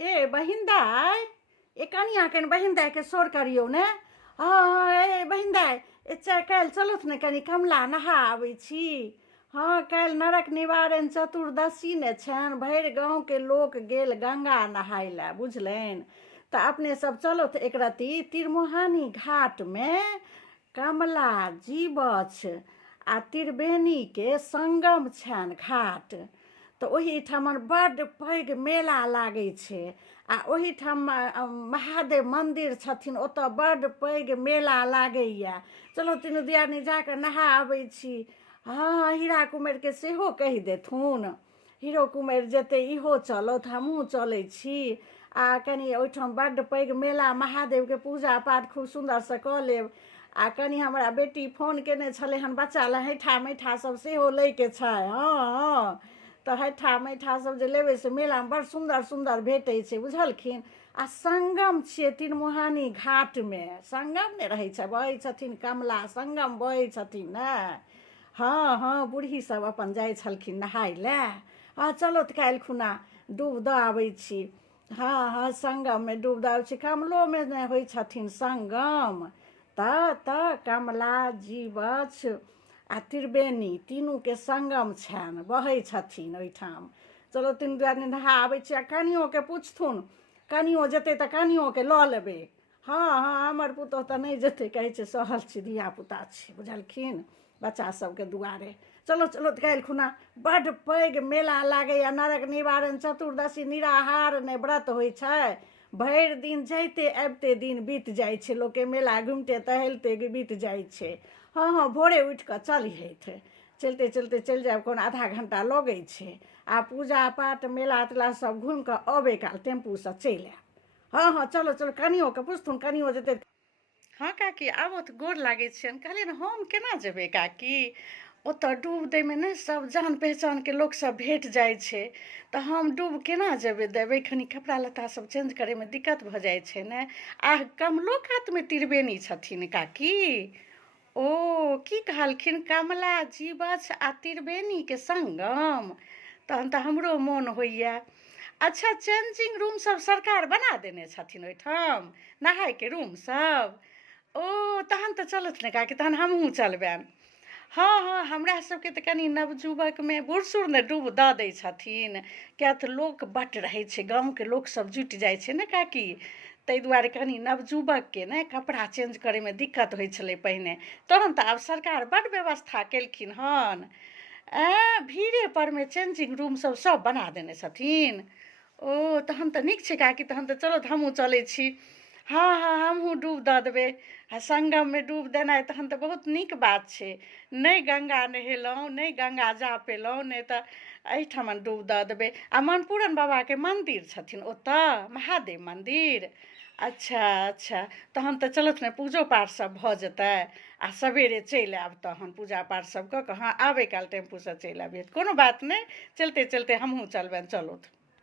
ए बहिन दाइ, ए कनिया के बहिन दाइ के शोर करियौ ने। हाँ ए बहिन दाइ, काल्हि चलथु ने कनि कमला नहा आबै छी। हाँ काल्हि नरक निवारण चतुर्दशी ने छनि, भरि गाँव के लोक गेल गंगा नहाय लए, बुझलनि। तऽ अपने सब चलथु एक रत्ती तिरमुहानी घाट में कमला जीवछ आ त्रिवेणी के संगम छनि घाट। तऽ ओहिठाम बड्ड पैघ मेला लागै छै आ ओहिठाम महादेव मन्दिर छथिन, ओतऽ बड्ड पैघ मेला लागैए। चलो तीनू दियादनी जाकऽ नहा आबै छी। हाँ हीरा कुमारके सेहो कहि देथुन, हीरो कुमार जेतै इहो चलत, हमहूँ चलै छी। आ कनि ओहिठाम बड्ड पैघ मेला, महादेवके पूजा पाठ खूब सुन्दरसँ कऽ लेब। आ कनि हमरा बेटी फोन केने छलै हन बच्चा लए हैठा मैठा सब सेहो लैके छै। हाँ तऽ हैठा मैठा सब जे लेबै से मेलामे बड़ सुन्दर सुन्दर भेटै छै, बुझलखिन। आ संगम छियै तिरमुहानी घाटमे, संगम ने रहै छै, बहै छथिन कमला, संगम बहै छथिन ने। हाँ हाँ बूढ़ी सब अपन जाइ छलखिन नहाय लए। हाँ चलो तऽ काल्हि खुना डूब दऽ आबै छी। हाँ हाँ संगममे डूब दऽ आबै छी, कमलोमे ने होइ छथिन संगम। तऽ कमला जीवछ आ त्रिवेणी तीनू के संगम छनि, बहै छथिन ओहिठाम। चलो तीन दियादनी नहा आबै छी। आ कनियोके पुछथुन, कनियो जेतै तऽ कनियोके लऽ लेबै। हाँ हाँ हमर पुतहु तऽ नहि जेतै, कहै छै सहल छी, धियापुता छै, बुझलखिन, बच्चा सबके दुआरे। चलो चलो तऽ काल्हि खुना बड्ड पैघ मेला लागैए, नरक निवारण चतुर्दशी निराहार ने व्रत होइ छै। भरि दिन जाइते आबिते दिन बीत जाइ छै, लोकके मेला घुमिते टहलते बीत जाइ छै। हाँ हाँ भोरे उठि कऽ चलिहथि, चलते चलते चलि जायब, कोन आधा घंटा लगै छै। आ पूजा पाठ मेला तेला सब घुमि कऽ अबै काल टेम्पूसँ चलि आयब। हाँ हाँ चलो चलो कनियोके पुछथुन, कनियो जेतै। हाँ काकी आबो तऽ गोर लागै छियनि। कहलियनि हम केना जेबै काकी, ओतऽ डूब दैमे ने सब जान पहचानके लोक सब भेट जाइ छै, तऽ हम डूब केना जेबै देबै, कनि कपड़ा लत्ता सब चेंज करैमे दिक्कत भऽ जाइ छै ने। आ कमलो कातमे त्रिवेणी छथिन काकी। ओ की कहलखिन, कमला जीवछ आ त्रिवेणीके संगम, तहन तऽ हमरो मोन होइए। अच्छा चेंजिंग रूम सब सरकार बना देने छथिन ओहिठाम, नहायके रूम सब। ओ तहन तऽ चलत ने काकी, तहन हमहूँ चलबनि। हाँ हाँ हमरा सबके तऽ कनि नवजुवकमे बूढ़ सूढ़ ने डूब दऽ दै छथिन, किया तऽ लोक बड्ड रहै छै, गाँवके लोक सब जुटि जाइ छै ने काकी। ताहि दुआरे कनि नवजुवकके ने कपड़ा चेंज करैमे दिक्कत होइ छलै पहिने, तहन तऽ आब सरकार बड्ड व्यवस्था केलखिन हन। भीड़े परमे चेंजिंग रूम सब बना देने छथिन। ओ तहन तऽ नीक छै काकी, तहन तऽ चलो हमहूँ चलै छी। हाँ हाँ हमहूँ डूब दऽ देबै। आ संगममे डूब देनाइ तहन तऽ बहुत नीक बात छै। नहि गंगा नहेलहुँ, नहि गंगा जा पेलहुँ, नहि तऽ एहिठाम डूब दऽ देबै। आ मनपुरन बाबाके मन्दिर छथिन ओतऽ, महादेव मन्दिर। अच्छा अच्छा तहन तऽ चलत ने पूजो पाठ सब भऽ जेतै। आ सवेरे चलि आयब तहन पूजा पाठ सब कऽ कऽ। हाँ आबै काल टेम्पूसँ चलि आबियथि, कोनो बात नहि, चलते चलते हमहूँ चलबनि, चलो।